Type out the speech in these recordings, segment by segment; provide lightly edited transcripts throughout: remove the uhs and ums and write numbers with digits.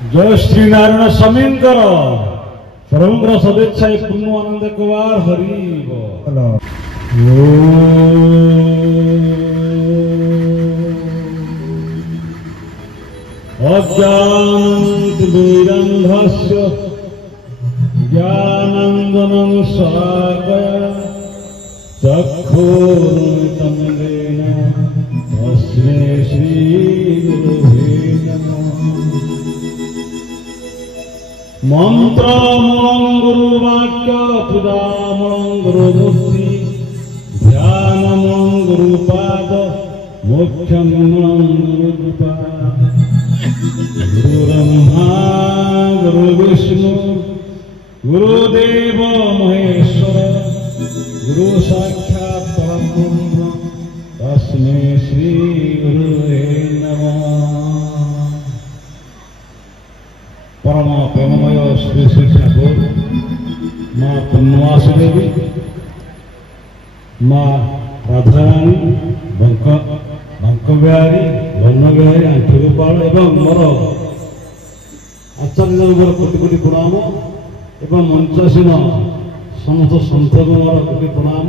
जय श्री नारायण स्वामींकर परमकर सदेच्छा पूर्ण आनंद कुमार हरि अज्ञानतिमिरन्धस्य ज्ञानाञ्जनं शलाकया चक्षुरुन्मिलितं येन तस्मै श्रीगुरुवे नमः। मंत्रमूलं गुरुवाक्य पूजामूलं गुरुमूर्ति ध्यानमूलं गुरुपाद मोक्षमूलं गुरुकृपा गुरुब्रह्मा गुरुविष्णु गुरुदेव महेश्वर गुरु साक्षात् परब्रह्म तस्मै श्री गुरुवे नमः। परम प्रेममय श्री श्री ठाकुर माँ पूर्णमासी देवी माँ राधाराणी बंकबिहारी वर्णबिहारी आंठगोपाल एवं मोर आचार्य मोर कोटि कोटि प्रणाम एवं मंचासीन समस्त सन्थ मोर कोटि प्रणाम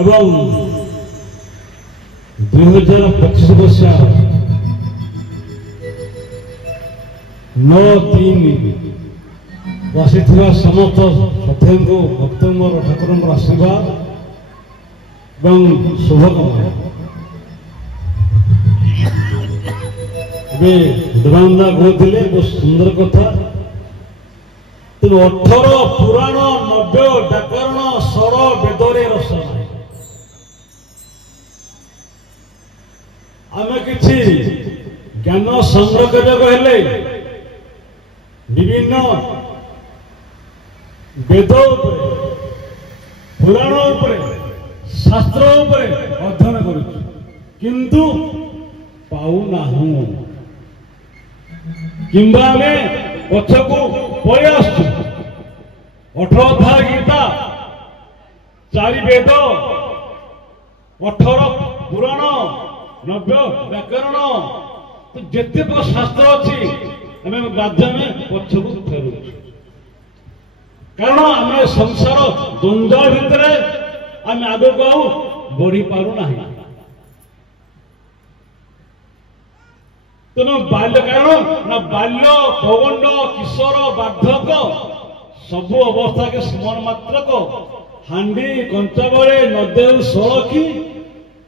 एवं 2025 मसीहा 9-3 बसी समस्त सत्य भक्त ठाकुर आशीर्वाद एवं शुभकामना देवानंदा कहते बहुत सुंदर कथा तेणु 18 पुराण 90 व्याकरण स्वर वेदरे रस आम कि ज्ञान संग्रह करने विभिन्न वेद पुराण शास्त्र अध्ययन किंतु पाऊना किंबा पछकू पड़े आस 18 अध्याय गीता 4 वेद 18 पुराण 90 व्याकरण तो जिते शास्त्र अच्छी बाध्य पछकू फेरु कारण आम संसार द्वंद्व भितर आम आगे को बढ़ी पारना तेणु बाल्य कारण ना बाल्य पौगंड किशोर बार्धक सबु अवस्था के स्मरण मात्रक हांडी कंचा बड़े नदेव सड़की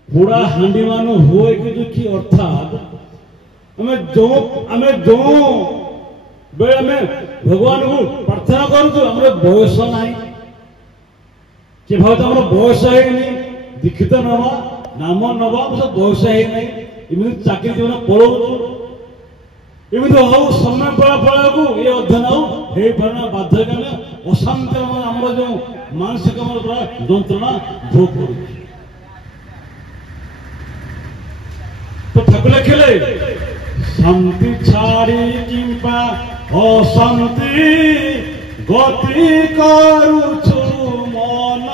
पुड़ा हांडी मान हुए कि दुखी अर्थात आम जो बेले भगवान को प्रार्थना कर बयस ना कि भाव आम बयस है दीक्षित नवा नाम नवा बयस है इमि चाकरी जीवन पढ़ो इमि हाउ समय पड़ा पड़ा को ये अध्ययन हो पारना बाध्य अशांति आम जो मानसिक जंत्रणा भोग कर तो ठाकुर लिखिले शांति छाड़ी किंपा अशांति गति करुछु मन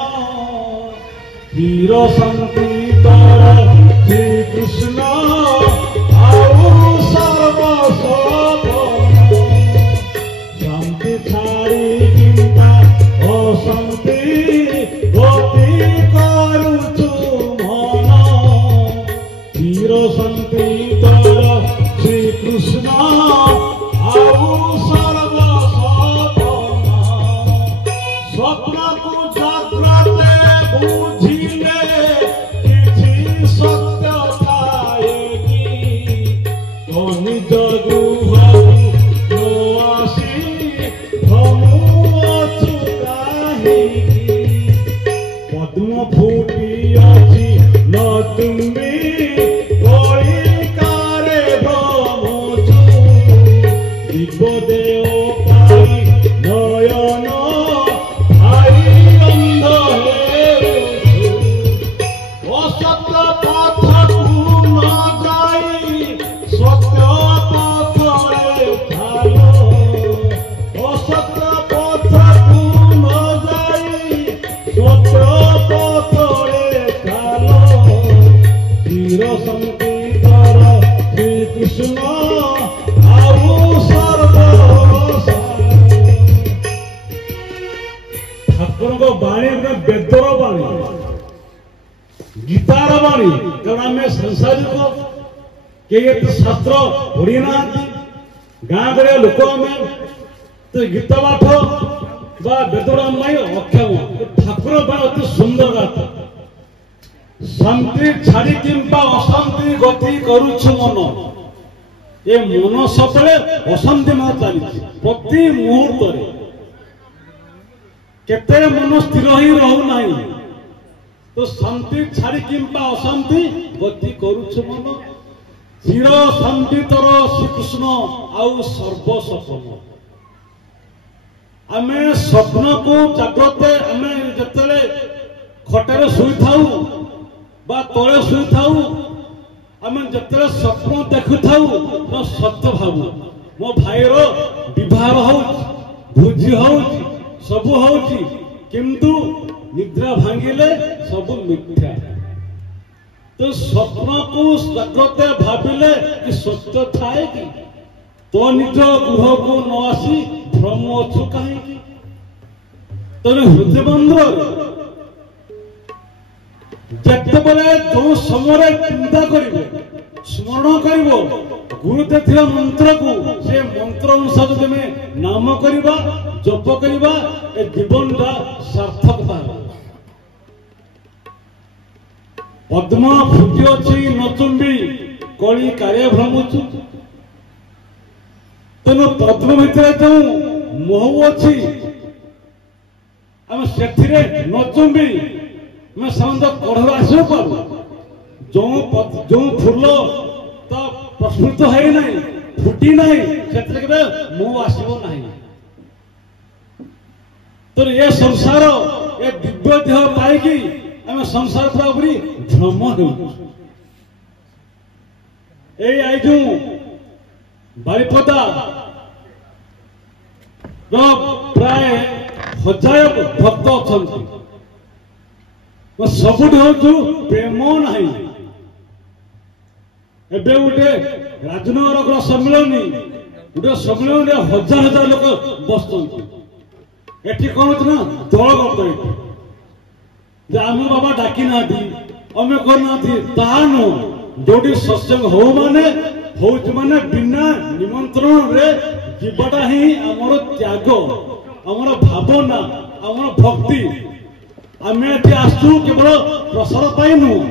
हीर शांति तर श्री कृष्ण आउ सर्वसपन शांति छाड़ी किंपा अशांति गति करुछु मन हीर शांति तर श्री कृष्ण आउ सर्वसपन स्वप्न को जाग्रते बुझिले किछि सत्य थाए कि तो निज गृह नो आसी भ्रमु अछु काहिकी पद्म फूटी अछि न तुम्बी कलिकारे भ्रमुचु दिव्यदेव पाई नयन भाई अंध हेरुछु असत्य पथकु न जाई सत्य पथरे थालो असत्य पथकु न जाई सत्य पथरे थालो हीर संकीर्तन श्री कृष्ण आउ कारण आम सांसारिक कई शास्त्र पढ़ी ना गाँ गड़िया लोक आम तो गीत पाठ बेदराम अक्षम ठाकुर अति सुंदर गाथा शांति छाड़ी किंबा अशांति गति करुछु मन ये मन सब अशांति में चली प्रति मुहूर्त केते मन स्थिर ही रहू नहीं तो शांति छाड़ी किंबा अशांति गति करुछु मन चिर शांति तर श्रीकृष्ण आउ सर्व सपन आमे स्वप्न को जाग्रत आमे जतले खटारे शुई थाऊ बा तले शुई थाऊ आमे जतले स्वप्न देखु थाऊ तो सत्य भाबू मो भाईर विवाह हो भोजी हो सब हो किंतु निद्रा भांगिले सब मिथ्या तो स्वप्न को जाग्रत भाविले कि सत्य थाए कि तो निज गृह को न आसी भ्रम अच्छु कहीं तेरे हृदय बंधर जितेबले जो समय चिंता करेंगे स्मरण कर गुरुदेव मंत्र को से मंत्र अनुसार तुम्हें नाम करवा जप करवा ए जीवन का सार्थकता पद्म फुटी अच्छी नचुंबी कली कार्य भ्रमुचु तेणु पद्म भितर जो महू अच्छी आम से नचुंबी मैं सामने कढ़ आस जो फूल तो प्रस्फुट है ना फुटी ना से मुह आसब ना तो ये संसार ये दिव्य देह पाई आम संसार पूरा भ्रम हो आज बारिपदा प्राय 1000 भक्त अच्छा सबुठ हूँ प्रेम ना एबे गोटे राजनगर सम्मिलनी गोटे सम्मिलन 1000 लोक बस एटी कौन ना दल गत आम बाबा डाकी ना अमे करना नुह जो सत्संग हो माने बिना निमंत्रण रे जीवटा ही आमर त्याग आमर भावना आमर भक्ति आम ये आसू केवल प्रसार पाई नुह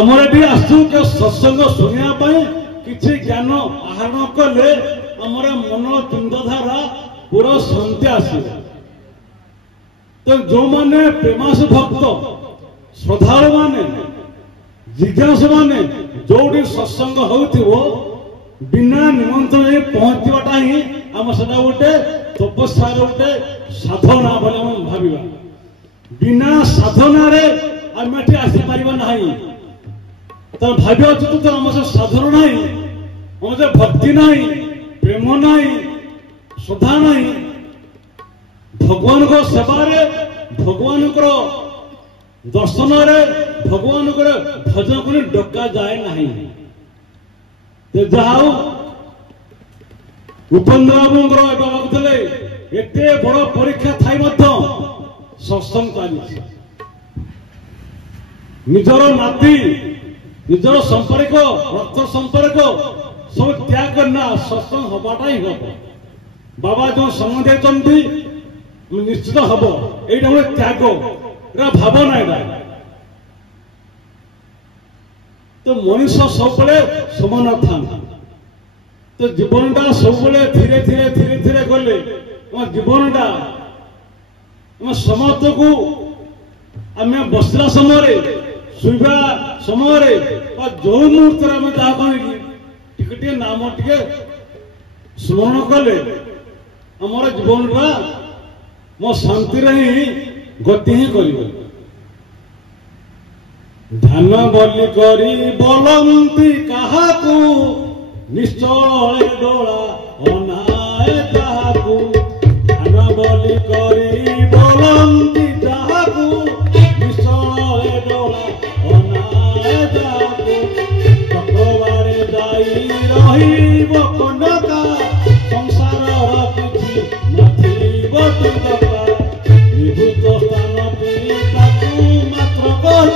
आमर ये आसू के सत्संग शुणा किसी ज्ञान आहरण कले आमर मन चिंताधारा पूरा शांति आस तो जो माने प्रेमास भक्त श्रद्धालु माने जिज्ञासु माने जो सत्संग हो बिना निमंत्रण पहुंचवाटा ही आम से गोटे तपस्या गोटे साधना भाविबा बिना साधना रे आम ये आसीपर ना तो भाव तो आम से साधन ना आम से भक्ति ना प्रेम ना श्रद्धा ना भगवान को सेवा भगवान को दर्शन भगवान को भजन को डका जाए ना जहा उपेन्द्र बाबू एत बड़ परीक्षा थाई सत्संग चली निजर नाती निजर संपर्क रक्त संपर्क सब त्याग करना सत्संग हवाटा ही हम बाबा जो समय देते निश्चित हम यहाँ त्याग भावना यहाँ तो मनीष सब समान था तो जीवनटा सब धीरे धीरे धीरे धीरे गले जीवनटा समस्त को आम बसला समय शुवा समय जो मुहूर्त आम जहाँ कह नाम टे स्मरण कले आमर जीवनटा मो शांति ही गति ही कर ध्यान बलि करी बोलंती काहाकू निश्चय डोला अनाए ताहाकू ध्यान बलि करी बोलंती ताहाकू निश्चय डोला अनाए ताहाकू चक्रबारे जाई रहिब कंडका संसार किछि नथिब तुंगका निभृत स्थान पी ताकू मात्र कहि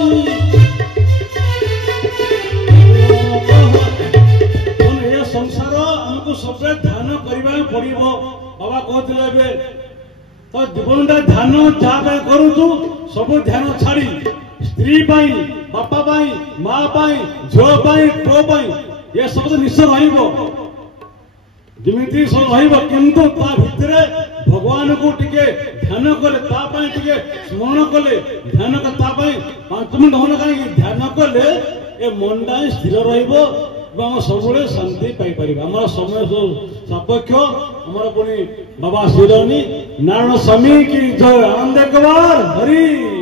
कहते ए तो जीवन ध्यान जहाँ करूँ सब ध्यान छाड़ी स्त्री बापा माँ झील पुओ ये सब तो निश्चय रमिति सब रंतु भितर भगवान को टिके ध्यान कले स्मरण कले ध्यान 5 मिनट होने कहीं ध्यान कले ए मनटा स्थिर रहा सब शांति पाइपर आम समय सापेक्ष आमर पुणी बाबा शिरोनी नारायण स्वामी की जय आनंद कुमार हरि।